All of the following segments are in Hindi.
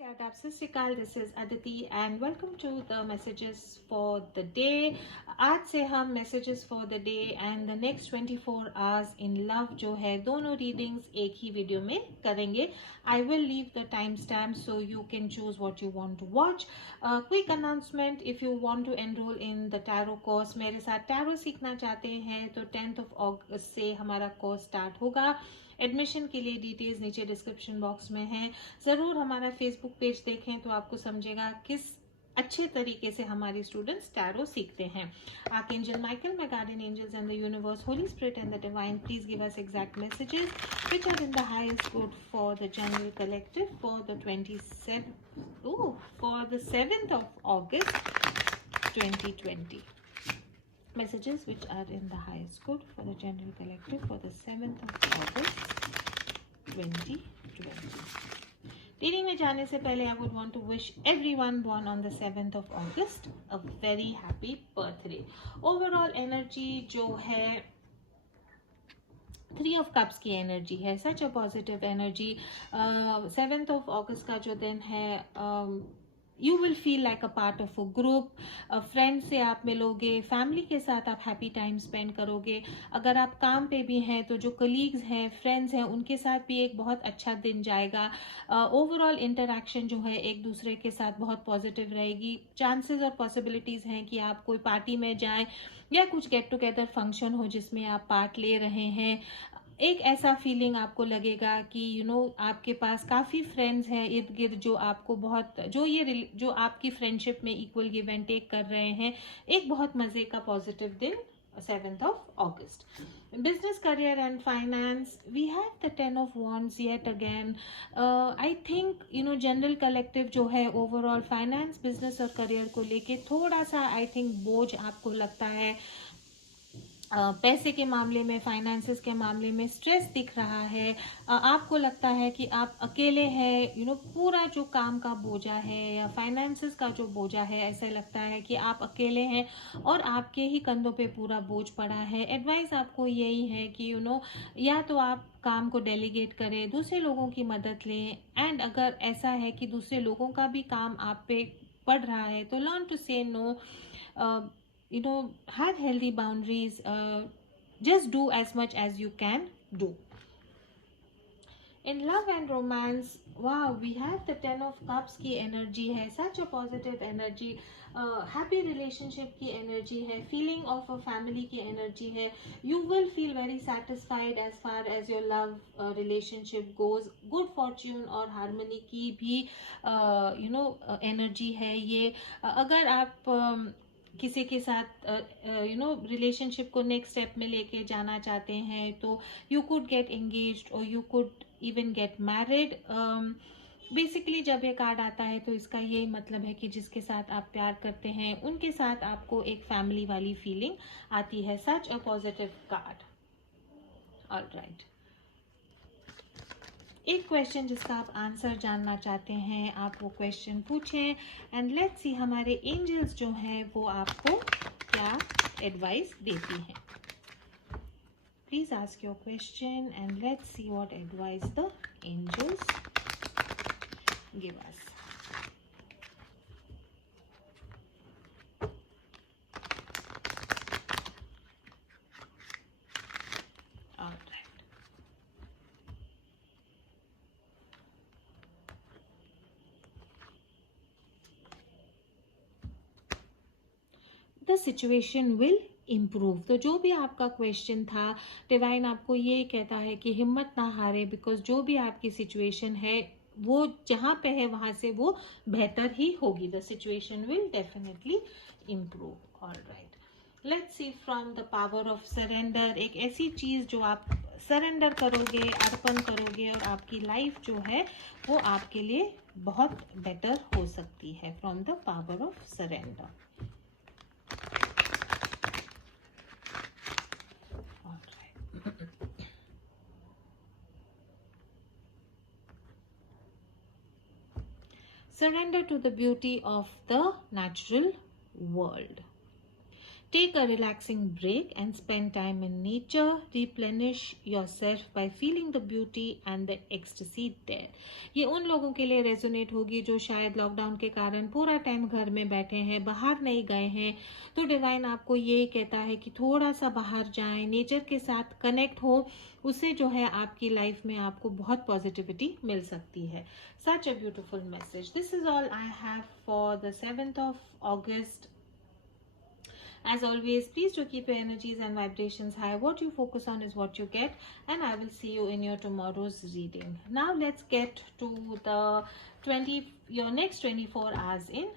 Adab Sasrikal, this is Aditi and welcome to the messages for the day. आज से हम messages for the day and the next 24 hours in love जो है दोनों readings एक ही video में करेंगे. I will leave the timestamp so you can choose what you want to watch. Quick announcement, if you want to enroll in the tarot course, मेरे साथ tarot सीखना चाहते हैं तो 10th of August से हमारा course start होगा. एडमिशन के लिए डिटेल्स नीचे डिस्क्रिप्शन बॉक्स में हैं. ज़रूर हमारा फेसबुक पेज देखें तो आपको समझेगा किस अच्छे तरीके से हमारे स्टूडेंट्स टैरो सीखते हैं. Archangel Michael, my guardian angels and the universe, holy spirit and the divine, please give us exact messages which are in the highest good for the general collective for the 7th of August 2020. Messages which are in the highest good for the general collective for the 7th of August 2020. Reading में जाने से पहले I would want to wish everyone born on the 7th of August a very happy birthday. Overall energy जो है 3 of Cups की एनर्जी है, such a positive energy. 7th of August का जो दिन है you will feel like a part of a group. Friend से आप मिलोगे, फैमिली के साथ आप हैप्पी टाइम स्पेंड करोगे. अगर आप काम पे भी हैं तो जो कलीग्स हैं, फ्रेंड्स हैं, उनके साथ भी एक बहुत अच्छा दिन जाएगा. ओवरऑल इंटरेक्शन जो है एक दूसरे के साथ बहुत पॉजिटिव रहेगी. चांसेस और पॉसिबिलिटीज़ हैं कि आप कोई पार्टी में जाएं या कुछ गेट टुगेदर फंक्शन हो जिसमें आप पार्ट ले रहे हैं. एक ऐसा फीलिंग आपको लगेगा कि आपके पास काफ़ी फ्रेंड्स हैं इर्द गिर्द जो आपको बहुत जो आपकी फ्रेंडशिप में इक्वल गिव एंड टेक कर रहे हैं. एक बहुत मज़े का पॉजिटिव दिन 7th of August. Business, career and finance, we have the 10 of Wands yet again. I think general collective जो है overall finance, business और career को लेके थोड़ा सा I think बोझ आपको लगता है. पैसे के मामले में, फाइनेंसेस के मामले में स्ट्रेस दिख रहा है. आपको लगता है कि आप अकेले हैं. पूरा जो काम का बोझा है या फाइनेंसेस का जो बोझा है, ऐसा लगता है कि आप अकेले हैं और आपके ही कंधों पे पूरा बोझ पड़ा है. एडवाइस आपको यही है कि या तो आप काम को डेलीगेट करें, दूसरे लोगों की मदद लें. एंड अगर ऐसा है कि दूसरे लोगों का भी काम आप पे पड़ रहा है तो लर्न टू से no. Have healthy boundaries. Just do as much as you can do. In love and romance, wow, we have the 10 of Cups की energy है, such a positive energy. Happy relationship की energy है, feeling of a family की energy है. You will feel very satisfied as far as your love relationship goes. Good fortune और harmony की भी energy है ये. अगर आप किसी के साथ रिलेशनशिप को नेक्स्ट स्टेप में लेके जाना चाहते हैं तो यू कुड गेट एंगेज्ड और you could even get married. Basically जब ये कार्ड आता है तो इसका ये मतलब है कि जिसके साथ आप प्यार करते हैं उनके साथ आपको एक फैमिली वाली फीलिंग आती है. सच अ पॉजिटिव कार्ड. ऑलराइट, एक क्वेश्चन जिसका आप आंसर जानना चाहते हैं, आप वो क्वेश्चन पूछें एंड लेट्स सी हमारे एंजल्स जो हैं वो आपको क्या एडवाइस देती हैं. Please ask your question and let's see what advice the angels give us. The situation will improve. तो जो भी आपका क्वेश्चन था, डिवाइन आपको ये कहता है कि हिम्मत ना हारे, बिकॉज जो भी आपकी सिचुएशन है वो जहाँ पे है वहाँ से वो बेहतर ही होगी. The situation will definitely improve. Alright, let's see from the power of surrender. एक ऐसी चीज़ जो आप सरेंडर करोगे, अर्पण करोगे और आपकी लाइफ जो है वो आपके लिए बहुत बेटर हो सकती है. From the power of surrender. Surrender to the beauty of the natural world. Take a relaxing break and spend time in nature. Replenish yourself by feeling the beauty and the ecstasy there. ये उन लोगों के लिए रेजोनेट होगी जो शायद लॉकडाउन के कारण पूरा टाइम घर में बैठे हैं, बाहर नहीं गए हैं. तो डिवाइन आपको ये कहता है कि थोड़ा सा बाहर जाएं, नेचर के साथ कनेक्ट हो. उससे जो है आपकी लाइफ में आपको बहुत पॉजिटिविटी मिल सकती है. Such a beautiful message. This is all I have for the 7th of August. As always, please do keep your energies and vibrations high. What you focus on is what you get, and I will see you in your tomorrow's reading. Now let's get to the your next 24 hours in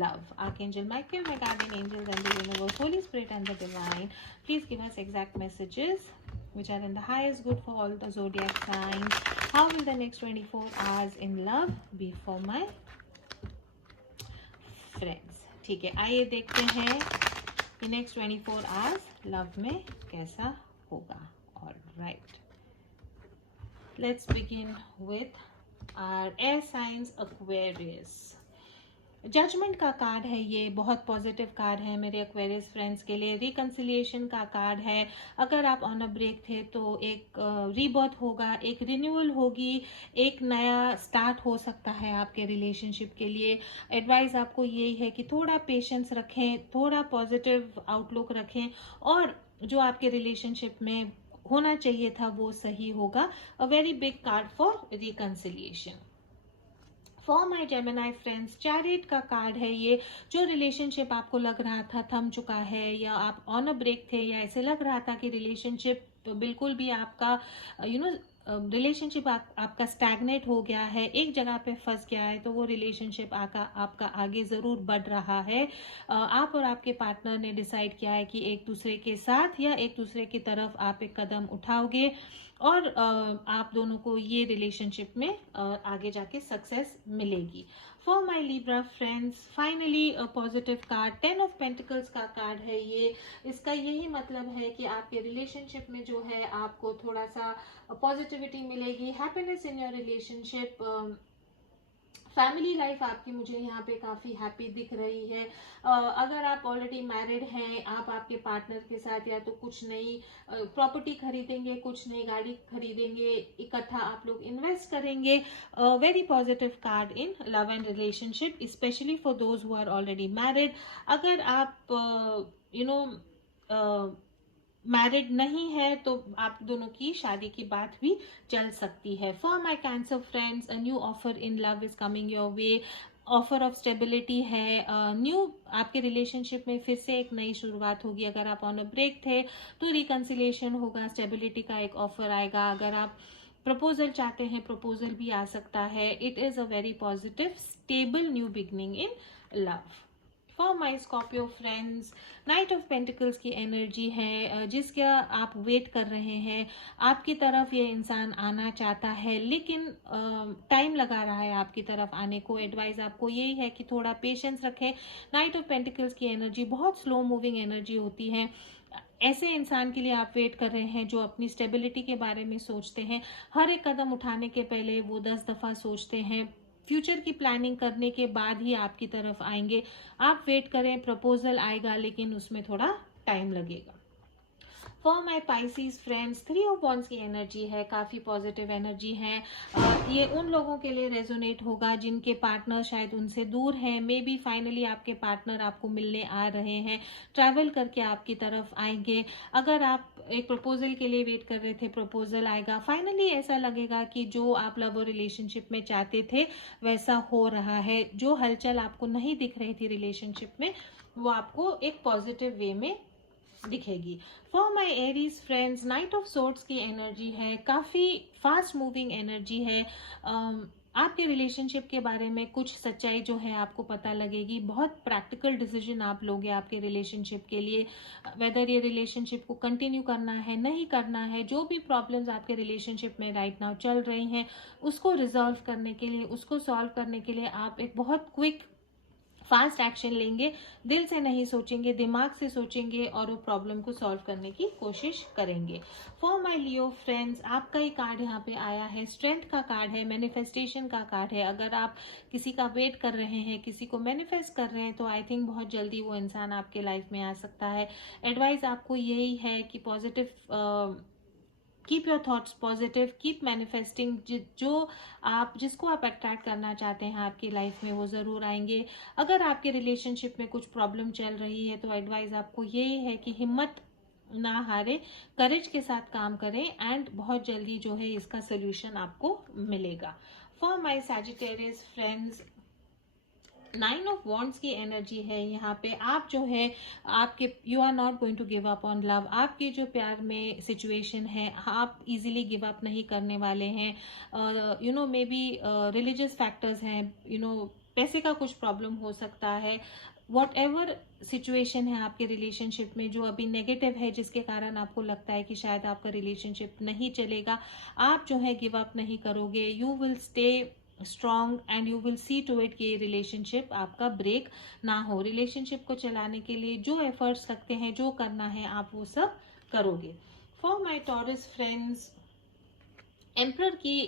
love. Archangel Michael, my guardian angels, and the universe, Holy Spirit, and the divine, please give us exact messages which are in the highest good for all the zodiac signs. How will the next 24 hours in love be for my friends? ठीक है, आइए देखते हैं कि नेक्स्ट 24 आवर्स लव में कैसा होगा. Alright, let's begin with our air signs Aquarius. Judgement का कार्ड है, ये बहुत पॉजिटिव कार्ड है मेरे एक्वेरियस फ्रेंड्स के लिए. रिकंसिलिएशन का कार्ड है. अगर आप ऑन अ ब्रेक थे तो एक रीबर्थ होगा, एक रिन्यूअल होगी, एक नया स्टार्ट हो सकता है आपके रिलेशनशिप के लिए. एडवाइस आपको यही है कि थोड़ा पेशेंस रखें, थोड़ा पॉजिटिव आउटलुक रखें, और जो आपके रिलेशनशिप में होना चाहिए था वो सही होगा. A very big card for reconciliation. For my Gemini friends, chariot का कार्ड है ये. जो रिलेशनशिप आपको लग रहा था थम चुका है, या आप ऑन अ ब्रेक थे, या ऐसे लग रहा था कि रिलेशनशिप बिल्कुल भी आपका रिलेशनशिप आपका स्टैग्नेट हो गया है, एक जगह पे फंस गया है, तो वो रिलेशनशिप आपका आगे ज़रूर बढ़ रहा है. आप और आपके पार्टनर ने डिसाइड किया है कि एक दूसरे के साथ या एक दूसरे की तरफ आप एक कदम उठाओगे, और आप दोनों को ये रिलेशनशिप में आगे जाके सक्सेस मिलेगी. For my Libra friends, finally positive card 10 of pentacles का कार्ड है ये. इसका यही मतलब है कि आपके रिलेशनशिप में जो है आपको थोड़ा सा पॉजिटिविटी मिलेगी, happiness in your relationship. Family life आपकी मुझे यहाँ पे काफ़ी हैप्पी दिख रही है. अगर आप ऑलरेडी मैरिड हैं, आप आपके पार्टनर के साथ या तो कुछ नई प्रॉपर्टी खरीदेंगे, कुछ नई गाड़ी खरीदेंगे, इकट्ठा आप लोग इन्वेस्ट करेंगे. Very positive card in love and relationship, specially for those who are already married. अगर आप मैरिड नहीं है तो आप दोनों की शादी की बात भी चल सकती है. For my cancer friends, a new offer in love is coming your way. Offer of stability है. न्यू आपके रिलेशनशिप में फिर से एक नई शुरुआत होगी. अगर आप ऑन अ ब्रेक थे तो रिकंसिलिएशन होगा, स्टेबिलिटी का एक ऑफर आएगा. अगर आप प्रपोजल चाहते हैं, प्रपोजल भी आ सकता है. It is a very positive stable new beginning in love. For my Scorpio friends, night of pentacles की एनर्जी है. जिसका आप वेट कर रहे हैं, आपकी तरफ ये इंसान आना चाहता है, लेकिन टाइम लगा रहा है आपकी तरफ आने को. एडवाइस आपको यही है कि थोड़ा पेशेंस रखें. नाइट ऑफ पेंटिकल्स की एनर्जी बहुत स्लो मूविंग एनर्जी होती है. ऐसे इंसान के लिए आप वेट कर रहे हैं जो अपनी स्टेबिलिटी के बारे में सोचते हैं. हर एक कदम उठाने के पहले वो 10 दफ़ा सोचते हैं. फ्यूचर की प्लानिंग करने के बाद ही आपकी तरफ आएंगे. आप वेट करें, प्रपोजल आएगा, लेकिन उसमें थोड़ा टाइम लगेगा. For my Pisces friends, 3 of wands की एनर्जी है, काफ़ी पॉजिटिव एनर्जी है. ये उन लोगों के लिए रेजोनेट होगा जिनके पार्टनर शायद उनसे दूर हैं. मे बी फाइनली आपके पार्टनर आपको मिलने आ रहे हैं, ट्रैवल करके आपकी तरफ आएंगे. अगर आप एक प्रपोजल के लिए वेट कर रहे थे, प्रपोजल आएगा. फाइनली ऐसा लगेगा कि जो आप लव और रिलेशनशिप में चाहते थे वैसा हो रहा है. जो हलचल आपको नहीं दिख रही थी रिलेशनशिप में, वो आपको एक पॉजिटिव वे में दिखेगी. For my Aries friends, night of swords की एनर्जी है, काफ़ी फास्ट मूविंग एनर्जी है. आपके रिलेशनशिप के बारे में कुछ सच्चाई जो है आपको पता लगेगी. बहुत प्रैक्टिकल डिसीजन आप लोगे आपके रिलेशनशिप के लिए. वेदर ये रिलेशनशिप को कंटिन्यू करना है, नहीं करना है, जो भी प्रॉब्लम्स आपके रिलेशनशिप में राइट नाउ चल रही हैं, उसको रिजॉल्व करने के लिए, उसको सॉल्व करने के लिए आप एक बहुत क्विक फास्ट एक्शन लेंगे, दिल से नहीं सोचेंगे, दिमाग से सोचेंगे और वो प्रॉब्लम को सॉल्व करने की कोशिश करेंगे। फॉर माय लियो फ्रेंड्स, आपका ही कार्ड यहाँ पे आया है, स्ट्रेंथ का कार्ड है, मैनिफेस्टेशन का कार्ड है। अगर आप किसी का वेट कर रहे हैं, किसी को मैनिफेस्ट कर रहे हैं, तो आई थिंक बहुत जल्दी वो इंसान आपके लाइफ में आ सकता है। एडवाइस आपको यही है कि positive, keep your thoughts positive, keep manifesting. जो आप जिसको आप अट्रैक्ट करना चाहते हैं आपकी लाइफ में, वो ज़रूर आएंगे। अगर आपके रिलेशनशिप में कुछ प्रॉब्लम चल रही है, तो एडवाइस आपको यही है कि हिम्मत ना हारे, करेज के साथ काम करें एंड बहुत जल्दी जो है इसका सोल्यूशन आपको मिलेगा। For my Sagittarius friends, 9 of wands की एनर्जी है यहाँ पे। आप जो है आपके, you are not going to give up on love. आपके जो प्यार में सिचुएशन है, आप इजीली गिव अप नहीं करने वाले हैं। You know may be religious factors हैं, यू नो पैसे का कुछ प्रॉब्लम हो सकता है। वॉट एवर सिचुएशन है आपके रिलेशनशिप में जो अभी नेगेटिव है, जिसके कारण आपको लगता है कि शायद आपका रिलेशनशिप नहीं चलेगा, आप जो है गिव अप नहीं करोगे। You will stay strong and you will see to it कि ये रिलेशनशिप आपका ब्रेक ना हो। रिलेशनशिप को चलाने के लिए जो एफर्ट्स लगते हैं, जो करना है, आप वो सब करोगे। For my Taurus friends, emperor की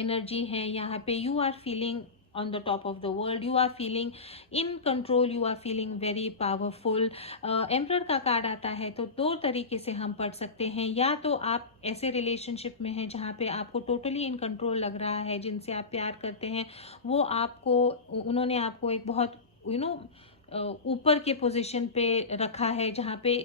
एनर्जी है यहाँ पे। You are feeling on the top of the world, you are feeling in control, you are feeling very powerful। Emperor का कार्ड आता है तो दो तरीके से हम पढ़ सकते हैं। या तो आप ऐसे रिलेशनशिप में हैं जहाँ पे आपको टोटली इन कंट्रोल लग रहा है, जिनसे आप प्यार करते हैं, वो आपको, उन्होंने आपको एक बहुत ऊपर के पोजीशन पे रखा है, जहाँ पे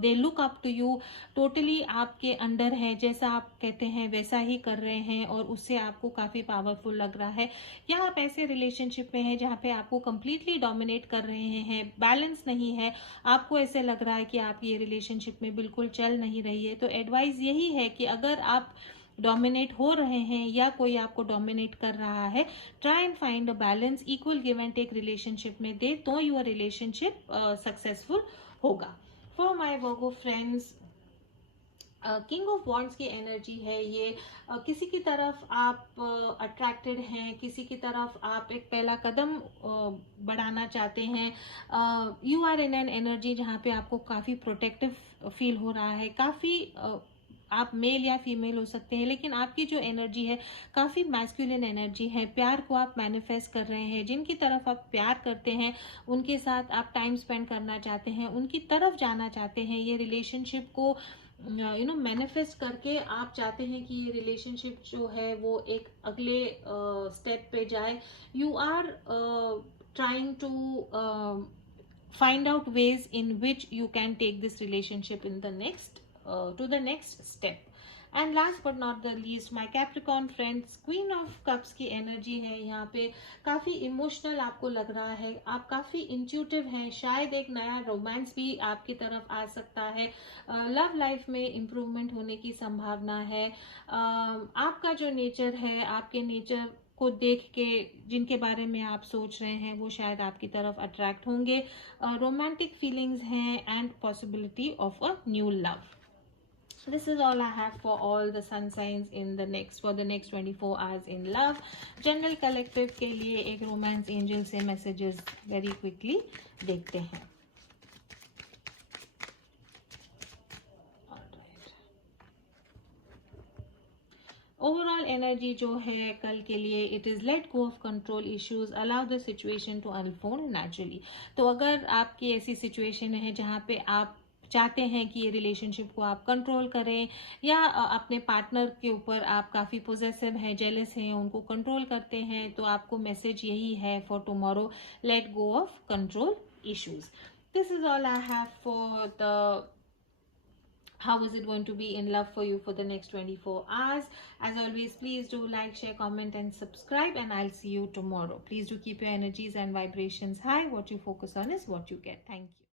they look up to you, totally आपके अंडर है, जैसा आप कहते हैं वैसा ही कर रहे हैं और उससे आपको काफ़ी पावरफुल लग रहा है। या आप ऐसे रिलेशनशिप में हैं जहाँ पे आपको कंप्लीटली डोमिनेट कर रहे हैं, बैलेंस नहीं है, आपको ऐसे लग रहा है कि आप ये रिलेशनशिप में बिल्कुल चल नहीं रही है। तो एडवाइस यही है कि अगर आप डोमिनेट हो रहे हैं या कोई आपको डोमिनेट कर रहा है, try and find a balance, equal give and take relationship में दे, तो योर रिलेशनशिप सक्सेसफुल होगा। For my Virgo friends, king of wands की एनर्जी है ये। किसी की तरफ आप अट्रैक्टेड हैं, किसी की तरफ आप एक पहला कदम बढ़ाना चाहते हैं। You are in an energy जहाँ पे आपको काफ़ी प्रोटेक्टिव फील हो रहा है। काफ़ी आप मेल या फीमेल हो सकते हैं, लेकिन आपकी जो एनर्जी है काफ़ी मैस्कुलिन एनर्जी है। प्यार को आप मैनिफेस्ट कर रहे हैं, जिनकी तरफ आप प्यार करते हैं उनके साथ आप टाइम स्पेंड करना चाहते हैं, उनकी तरफ जाना चाहते हैं। ये रिलेशनशिप को मैनिफेस्ट करके आप चाहते हैं कि ये रिलेशनशिप जो है वो एक अगले स्टेप पे जाए। You are trying to find out ways in which you can take this relationship in the next to the next step। And last but not the least, my Capricorn friends, queen of cups की एनर्जी है यहाँ पे। काफ़ी इमोशनल आपको लग रहा है, आप काफ़ी इंट्यूटिव हैं, शायद एक नया रोमांस भी आपकी तरफ आ सकता है। लव लाइफ में इम्प्रूवमेंट होने की संभावना है। आपका जो नेचर है, आपके नेचर को देख के जिनके बारे में आप सोच रहे हैं वो शायद आपकी तरफ अट्रैक्ट होंगे। रोमांटिक फीलिंग्स हैं and possibility of a new love. This is all I have for all the sun signs in the next 24 hours in love। General collective के लिए एक रोमांस एंजल से मैसेजेस वेरी क्विकली देखते हैं। ओवरऑल एनर्जी जो है कल के लिए, it is let go of control issues, allow the situation to unfold naturally. तो अगर आपकी ऐसी सिचुएशन है जहाँ पे आप चाहते हैं कि ये रिलेशनशिप को आप कंट्रोल करें, या अपने पार्टनर के ऊपर आप काफ़ी पोजेसिव हैं, जेलस हैं, उनको कंट्रोल करते हैं, तो आपको मैसेज यही है for tomorrow, late go of control issues. This is all I have for the how is it going to be in love for you for the next 24 hours। As always, please do like, share, comment and subscribe, and I'll see you tomorrow। Please do keep your energies and vibrations high. What you focus on is what you get। Thank you।